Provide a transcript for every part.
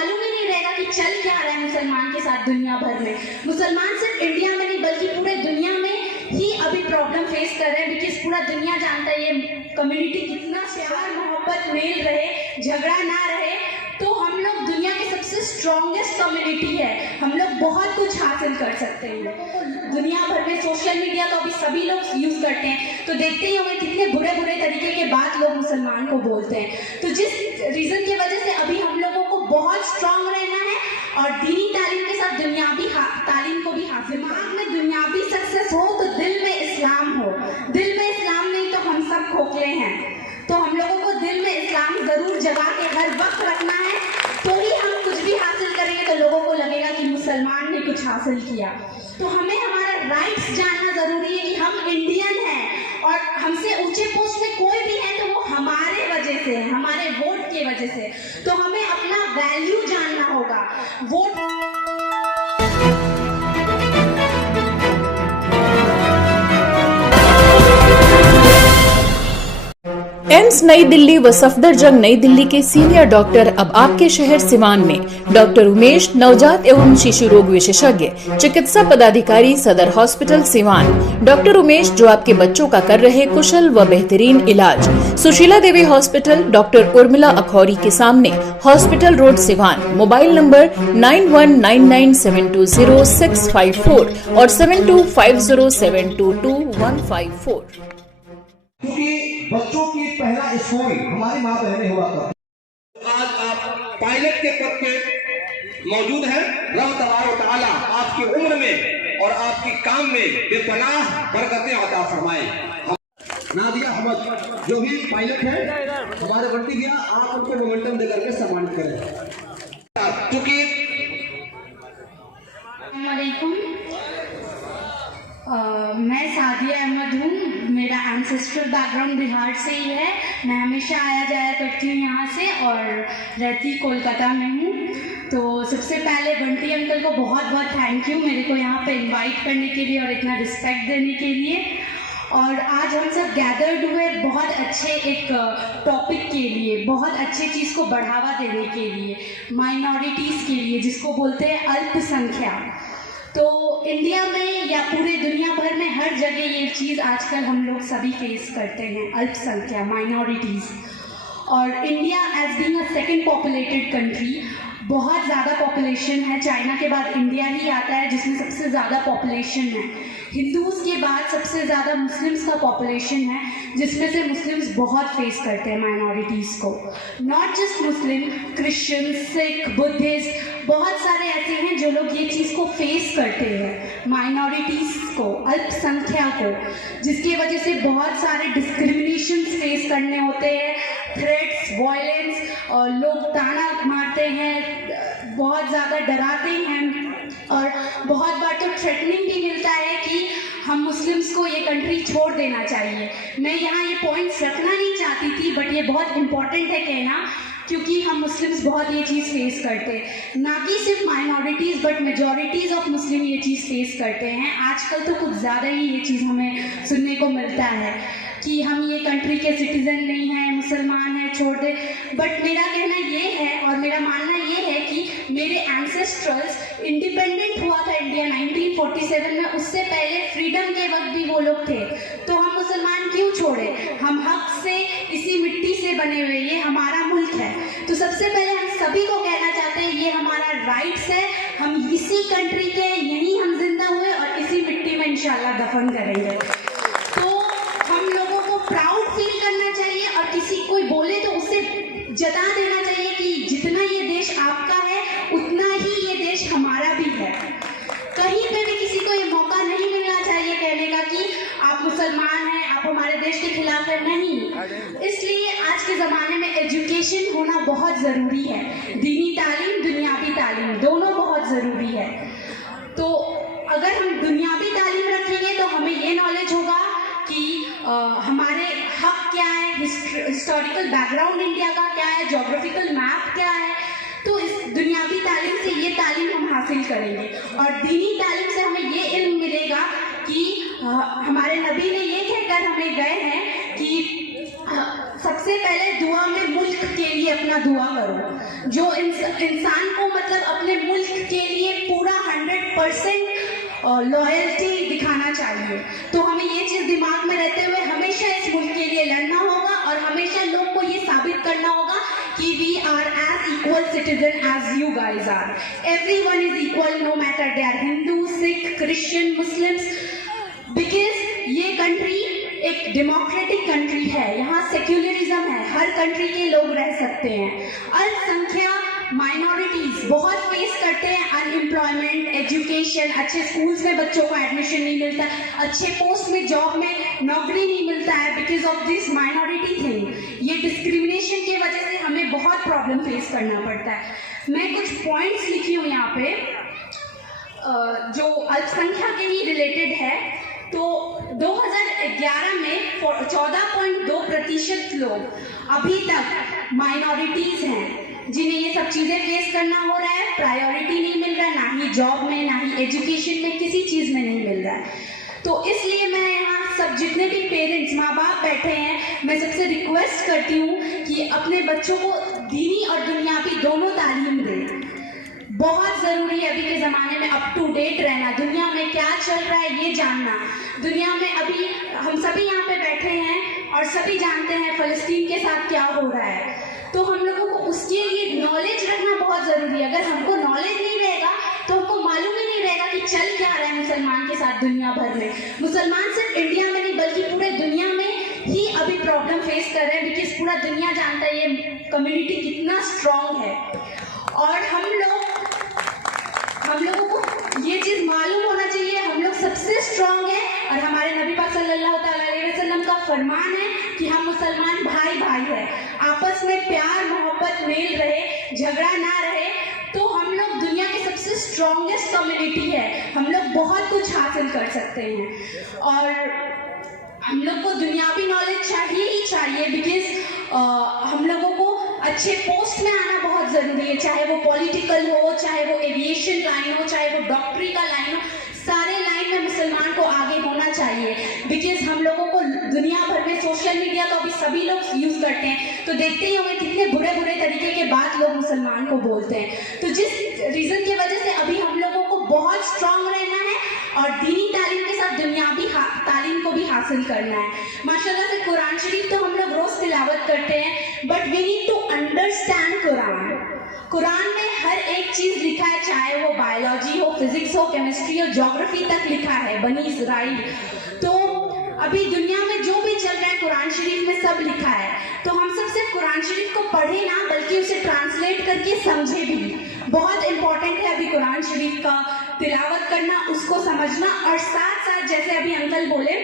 मालूम ही नहीं रहेगा कि चल क्या रहा है मुसलमान के साथ दुनिया भर में। मुसलमान सिर्फ इंडिया में नहीं बल्कि पूरे दुनिया में ही अभी प्रॉब्लम फेस कर रहे हैं, बिकॉज पूरा दुनिया जानता है ये कम्युनिटी कितना प्यार मोहब्बत मेल रहे, झगड़ा ना रहे, तो हम लोग दुनिया की सबसे स्ट्रॉन्गेस्ट कम्युनिटी है, हम लोग बहुत कुछ हासिल कर सकते हैं। दुनिया भर में सोशल मीडिया तो अभी सभी लोग यूज़ करते हैं, तो देखते ही होंगे कितने बुरे बुरे तरीके के बात लोग मुसलमान को बोलते हैं। तो जिस रीज़न की वजह से अभी हम लोगों को बहुत स्ट्रांग रहना है और दीनी तालीम के साथ दुनियावी तालीम को भी हासिल। दिमाग में दुनियावी सक्सेस हो तो दिल में इस्लाम हो, दिल में इस्लाम नहीं तो हम सब खोखले हैं। तो हम लोगों को दिल में इस्लाम ज़रूर जगा के हर वक्त रखना है, तो ही हम कुछ भी हासिल करेंगे तो लोगों को लगेगा कि मुसलमान ने कुछ हासिल किया। तो हमें हमारा राइट्स जानना ज़रूरी है कि हम इंडियन हैं और हमसे ऊंचे पोस्ट में कोई भी है तो वो हमारे वजह से, हमारे वोट के वजह से। तो हमें अपना वैल्यू जानना होगा। वोट एम्स नई दिल्ली व सफदरजंग नई दिल्ली के सीनियर डॉक्टर अब आपके शहर सिवान में। डॉक्टर उमेश, नवजात एवं शिशु रोग विशेषज्ञ, चिकित्सा पदाधिकारी, सदर हॉस्पिटल सिवान। डॉक्टर उमेश जो आपके बच्चों का कर रहे कुशल व बेहतरीन इलाज। सुशीला देवी हॉस्पिटल, डॉक्टर उर्मिला अखौरी के सामने, hospital road Siwan. Mobile number 9199720654 और 7250722154। क्योंकि बच्चों की पहला स्कूल हमारी माँ बहनें हुआ करती। आज आप पायलट के पद पे मौजूद हैं। रब तबारक व तआला आपकी उम्र में और आपकी काम में बेपनाह बरकतें अता फरमाए। नादिया अहमद जो भी पायलट है हमारे बंटी भैया, आप उनको मोमेंटम देकर के सम्मानित करें। क्योंकि मैं सादिया अहमद हूँ, मेरा एंसेस्ट्रल बैकग्राउंड बिहार से ही है। मैं हमेशा आया जाया करती हूँ यहाँ से और रहती कोलकाता में हूँ। तो सबसे पहले बंटी अंकल को बहुत बहुत थैंक यू मेरे को यहाँ पे इनवाइट करने के लिए और इतना रिस्पेक्ट देने के लिए। और आज हम सब गैदर्ड हुए बहुत अच्छे एक टॉपिक के लिए, बहुत अच्छे चीज़ को बढ़ावा देने के लिए, माइनॉरिटीज़ के लिए, जिसको बोलते हैं अल्पसंख्यक। तो इंडिया में या पूरे दुनिया भर में हर जगह ये चीज़ आजकल हम लोग सभी फेस करते हैं, अल्पसंख्यक, माइनॉरिटीज़। और India as being a second populated country, बहुत ज़्यादा पॉपुलेशन है, चाइना के बाद इंडिया ही आता है जिसमें सबसे ज़्यादा पॉपुलेशन है। हिंदूज़ के बाद सबसे ज़्यादा मुस्लिम्स का पॉपुलेशन है, जिसमें से मुस्लिम्स बहुत फेस करते हैं माइनॉरिटीज़ को। Not just Muslim, Christian, Sikh, Buddhist, बहुत सारे ऐसे हैं जो लोग ये चीज़ को फेस करते हैं, माइनॉरिटीज़ को, अल्पसंख्यक को, जिसकी वजह से बहुत सारे डिस्क्रिमिनेशन फेस करने होते हैं, थ्रेट्स, वायलेंस, और लोग ताना मारते हैं, बहुत ज़्यादा डराते हैं, और बहुत बार तो थ्रेटनिंग भी मिलता है कि हम मुस्लिम्स को ये कंट्री छोड़ देना चाहिए। मैं यहाँ ये पॉइंट्स रखना नहीं चाहती थी, बट ये बहुत इम्पॉर्टेंट है कहना, क्योंकि हम मुस्लिम्स बहुत ये चीज़ फेस करते हैं। ना कि सिर्फ माइनॉरिटीज़ बट मेजॉरिटीज़ ऑफ मुस्लिम ये चीज़ फेस करते हैं। आजकल तो कुछ ज़्यादा ही ये चीज़ हमें सुनने को मिलता है कि हम ये कंट्री के सिटीज़न नहीं हैं, मुसलमान हैं, छोड़ दे। बट मेरा कहना ये है और मेरा मानना ये है कि मेरे एंसेस्ट्रल्स, इंडिपेंडेंट हुआ था इंडिया 1947 में, उससे पहले फ्रीडम के वक्त भी वो लोग थे। तो हम मुसलमान क्यों छोड़े? हम हक से, इसी मिट्टी से बने हुए, ये हमारा मुल्क है। तो सबसे पहले हम सभी को कहना चाहते हैं ये हमारा राइट्स है, हम इसी कंट्री के, यहीं हम जिंदा हुए और इसी मिट्टी में इंशाल्लाह दफन करेंगे। तो हम लोगों को प्राउड फील करना चाहिए और किसी कोई बोले तो उसे जता देना चाहिए कि जितना ये देश आपका है उतना ही ये देश हमारा भी है। कहीं पे भी किसी को ये मौका नहीं मिलना चाहिए कहने का कि आप मुसलमान हैं, आप हमारे देश के खिलाफ है, नहीं। इसलिए आज के ज़माने में एजुकेशन होना बहुत ज़रूरी है, दीनी तालीम, दुनियावी तालीम, दोनों बहुत ज़रूरी है। तो अगर हम दुनियावी तालीम रखेंगे तो हमें ये नॉलेज होगा कि हमारे हक क्या है, हिस्टोरिकल बैकग्राउंड इंडिया का क्या है, जोग्राफिकल मैप क्या है। तो इस दुनियावी तालीम से ये तालीम हम हासिल करेंगे और दीनी तालीम से हमें ये इल्म मिलेगा कि हमारे नबी ने ये कहकर हमें गए हैं कि सबसे पहले दुआ में मुल्क के लिए अपना दुआ करो। जो इंसान को मतलब अपने मुल्क के लिए पूरा 100% लॉयल्टी दिखाना चाहिए। तो हमें ये चीज़ दिमाग में रहते हुए हमेशा इस मुल्क के लिए लड़ना होगा और हमेशा लोग को ये साबित करना होगा कि we are as equal citizen as you guys are. Everyone is equal, no matter they are Hindu, Sikh, Christian, Muslims, because ये कंट्री एक डेमोक्रेटिक कंट्री है, यहाँ सेक्युलरिज्म है, हर कंट्री के लोग रह सकते हैं। अल्पसंख्यक माइनॉरिटीज बहुत फेस करते हैं अनएम्प्लॉयमेंट, एजुकेशन, अच्छे स्कूल्स में बच्चों को एडमिशन नहीं मिलता, अच्छे पोस्ट में जॉब में नौकरी नहीं मिलता है because of this minority thing. ये डिस्क्रिमिनेशन की वजह से हमें बहुत प्रॉब्लम फेस करना पड़ता है। मैं कुछ पॉइंट्स लिखी हूँ यहाँ पे जो अल्पसंख्यक के ही रिलेटेड है। तो 2011 में 14.2% लोग अभी तक माइनॉरिटीज हैं जिन्हें ये सब चीज़ें फेस करना हो रहा है। प्रायोरिटी नहीं मिल रहा है, ना ही जॉब में, ना ही एजुकेशन में, किसी चीज़ में नहीं मिल रहा है। तो इसलिए मैं यहाँ सब जितने भी पेरेंट्स, माँ बाप बैठे हैं, मैं सबसे रिक्वेस्ट करती हूँ कि अपने बच्चों को दीनी और दुनियावी दोनों तालीम दें। बहुत ज़रूरी है अभी के ज़माने में अप टू डेट रहना, दुनिया में क्या चल रहा है ये जानना। दुनिया में अभी हम सभी यहाँ पे बैठे हैं और सभी जानते हैं फ़लस्तीन के साथ क्या हो रहा है, तो हम लोगों को उसके लिए नॉलेज रखना बहुत ज़रूरी है। अगर हमको नॉलेज नहीं रहेगा तो हमको मालूम ही नहीं रहेगा कि चल क्या रहा है मुसलमान के साथ दुनिया भर में। मुसलमान सिर्फ इंडिया में नहीं बल्कि पूरे दुनिया में ही अभी प्रॉब्लम फेस कर रहे हैं बिकॉज पूरा दुनिया जानता है ये कम्युनिटी कितना स्ट्रॉन्ग है। और हम लोगों को ये चीज़ मालूम होना चाहिए हम लोग सबसे स्ट्रॉन्ग हैं और हमारे नबी पाक सल्लल्लाहु अलैहि वसल्लम का फरमान है कि हम मुसलमान भाई भाई हैं, आपस में प्यार मोहब्बत मेल रहे, झगड़ा ना रहे, तो हम लोग दुनिया के सबसे स्ट्रॉन्गेस्ट कम्युनिटी है। हम लोग बहुत कुछ हासिल कर सकते हैं और हम लोग को दुनियावी नॉलेज चाहिए ही चाहिए बिकॉज हम लोगों को अच्छे पोस्ट में आना बहुत ज़रूरी है, चाहे वो पॉलिटिकल हो, चाहे वो एविएशन लाइन हो, चाहे वो डॉक्टरी का लाइन हो, सारे लाइन में मुसलमान को आगे होना चाहिए। बिकॉज हम लोगों को दुनिया भर में सोशल मीडिया तो अभी सभी लोग यूज़ करते हैं, तो देखते ही होंगे कितने बुरे बुरे तरीके के बात लोग मुसलमान को बोलते हैं। तो जिस रीज़न की वजह से अभी हम लोगों को बहुत स्ट्रांग रहना है और दीनी तालीम के साथ दुनियावी तालीम को भी हासिल करना है। माशाल्लाह से कुरान शरीफ तो हम लोग रोज़ तिलावत करते हैं, but we need to understand कुरान में हर एक चीज़ लिखा है, चाहे वो बायोलॉजी हो, फिजिक्स हो, केमिस्ट्री हो, ज्योग्राफी तक लिखा है, बनी इसराइल। तो अभी दुनिया में जो भी चल रहा है कुरान शरीफ में सब लिखा है, तो हम सब सिर्फ कुरान शरीफ को पढ़े ना बल्कि उसे ट्रांसलेट करके समझे भी। बहुत इंपॉर्टेंट है अभी कुरान शरीफ का तिलावत करना, उसको समझना, और साथ साथ जैसे अभी अंकल बोले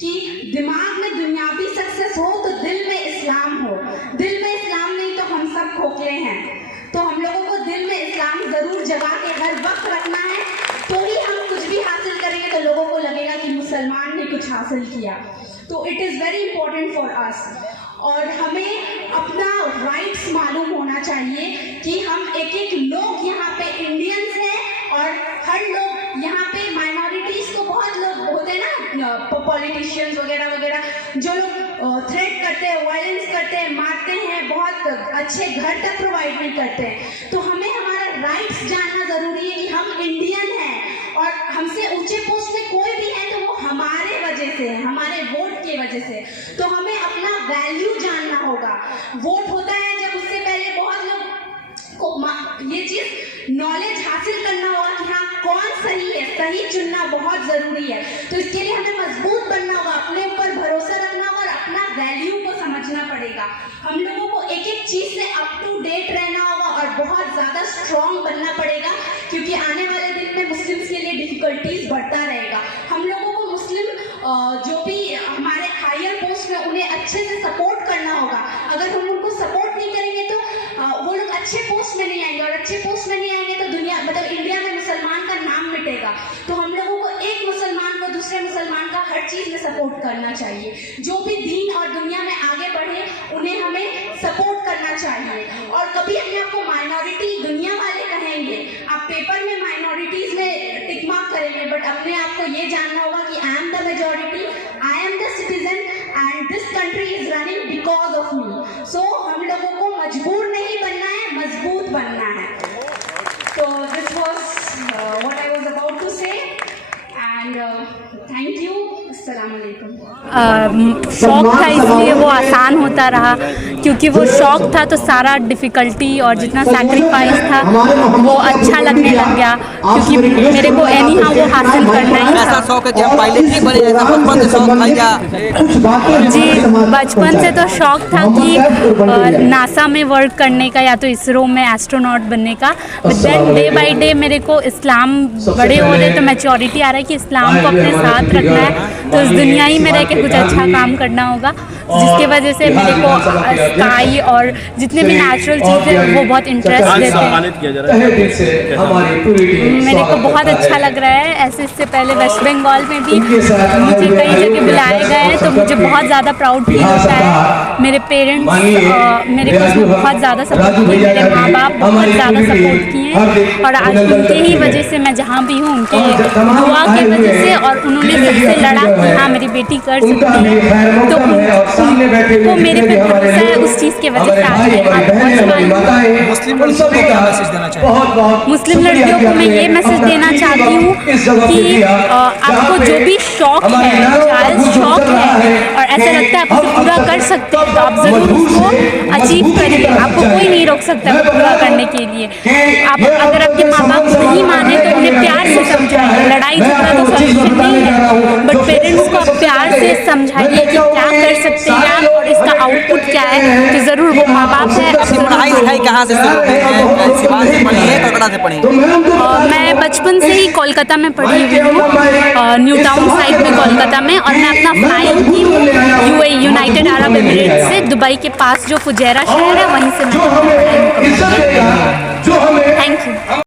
कि दिमाग में दुनियावी सक्सेस हो तो दिल में इस्लाम हो, दिल में इस्लाम नहीं तो हम सब खोखले हैं। तो हम लोगों को दिल में इस्लाम ज़रूर जगा के हर वक्त रखना है, तो ही हम कुछ भी हासिल करेंगे तो लोगों को लगेगा कि मुसलमान ने कुछ हासिल किया। तो it is very important for us, और हमें अपना राइट्स मालूम होना चाहिए कि हम एक एक लोग यहाँ पे इंडियंस हैं और हर लोग यहाँ पे माइनॉरिटीज़ को बहुत लोग होते हैं ना, पॉलिटिशियंस वगैरह वगैरह, जो लोग थ्रेट करते हैं, वायलेंस करते हैं, मारते हैं, बहुत अच्छे घर तक प्रोवाइड नहीं करते हैं। तो हमें हमारा राइट्स जानना ज़रूरी है कि हम इंडियन हैं और हमसे ऊंचे पोस्ट में कोई भी है तो वो हमारे वजह से, हमारे वोट की वजह से। तो हमें अपना वैल्यू जानना होगा। वोट होता है जब उससे पहले बहुत लोग को ये चीज़ नॉलेज हासिल करना होगा कि हाँ कौन सही है, सही चुनना बहुत ज़रूरी है। तो इसके लिए हमें मजबूत बनना होगा, अपने ऊपर भरोसा रखना होगा और अपना वैल्यू को समझना पड़ेगा। हम लोगों को एक एक चीज़ से अप टू डेट रहना होगा और बहुत ज़्यादा स्ट्रॉन्ग बनना पड़ेगा, क्योंकि आने वाले दिन में मुस्लिम्स के लिए डिफ़िकल्टीज बढ़ता रहेगा। हम लोगों को मुस्लिम जो भी हमारे हायर पोस्ट में उन्हें अच्छे से सपोर्ट करना होगा। अगर हम उनको सपोर्ट नहीं करेंगे तो वो लोग अच्छे पोस्ट में नहीं आएंगे, और अच्छे पोस्ट में नहीं आएंगे तो दुनिया मतलब इंडिया में मुसलमान का नाम मिटेगा। तो हम लोगों को एक मुसलमान को दूसरे मुसलमान का हर चीज़ में सपोर्ट करना चाहिए। जो भी दीन और दुनिया में आगे बढ़े उन्हें हमें सपोर्ट करना चाहिए। और कभी अपने आप को माइनॉरिटी दुनिया वाले कहेंगे, आप पेपर में माइनॉरिटीज़ में टिक मार्क करेंगे, बट अपने आप को ये जानना होगा कि I am the majority, I am the citizen and this country is running because of me. So हम लोगों को मजबूर नहीं बनना है, मजबूत बनना है. So this was what I was about to say, and thank you. अस्सलाम वालेकुम. शौक था इसलिए वो आसान होता रहा, क्योंकि वो शौक था तो सारा डिफ़िकल्टी और जितना सैक्रिफाइस था वो अच्छा लगने लग गया, क्योंकि मेरे को एनी हाउ वो हासिल करना ही था. शौक है कि आप पायलट नहीं बने, ऐसा बचपन से शौक था क्या? जी, बचपन से तो शौक था कि नासा में वर्क करने का या तो इसरो में एस्ट्रोनॉट बनने का. But then day by day मेरे को इस्लाम बड़े हो रहे तो मैच्योरिटी आ रहा है कि इस्लाम को अपने साथ रखना है, तो इस दुनिया ही में रह के कुछ अच्छा काम करना होगा, जिसकी वजह से मेरे को स्काई और जितने भी नेचुरल चीज़ें वो बहुत इंटरेस्ट देते हैं. मेरे को बहुत अच्छा लग रहा है. ऐसे इससे पहले वेस्ट बंगाल में भी मुझे कई जगह बुलाए गए हैं, तो मुझे बहुत ज़्यादा प्राउड फील होता है. मेरे पेरेंट्स मेरे को उसमें बहुत ज़्यादा सपोर्ट किए, मेरे माँ बाप बहुत ज़्यादा सपोर्ट किए, और आज उनके ही वजह से मैं जहाँ भी हूँ उनके दुआ की वजह से, और उन्होंने सबसे लड़ा कि हाँ मेरी बेटी कर सकती है, तो उनको मेरे पे भरोसा है. उस चीज़ की वजह से आज मैं यहाँ पहुँच पाई हूँ. मुस्लिम लड़कियों को क्या मैसेज देना चाहिए? मुस्लिम लड़कियों को मैं ये मैसेज देना चाहती हूँ कि आपको जो भी शौक है, जायज़ शौक है और ऐसा लगता है आप उसे पूरा कर सकते हैं, तो आप ज़रूर उसको अचीव करिए. आपको कोई नहीं रोक सकता है पूरा करने के लिए. आप अगर आपके माँ बाप नहीं माने तो उन्हें प्यार से समझाइए. लड़ाई झगड़ा तो सॉल्यूशन नहीं है, बट पेरेंट्स को आप प्यार से समझाइए कि क्या कर सकते हैं आप और इसका आउटपुट क्या है, तो ज़रूर वो माँ बाप है. पढ़ाई लिखाई कहाँ से शुरू हुई है? सिवान से पढ़ी है, कलकत्ता से पढ़ी है? मैं बचपन से ही कोलकाता में पढ़ी हुई हूँ, न्यू टाउन साइड में कोलकाता में, और मैं अपना फ्लाइंग की हूँ UAE यूनाइटेड अरब एमिरेट से. दुबई के पास जो फुजैरा शहर है वहीं से मैं थैंक यू.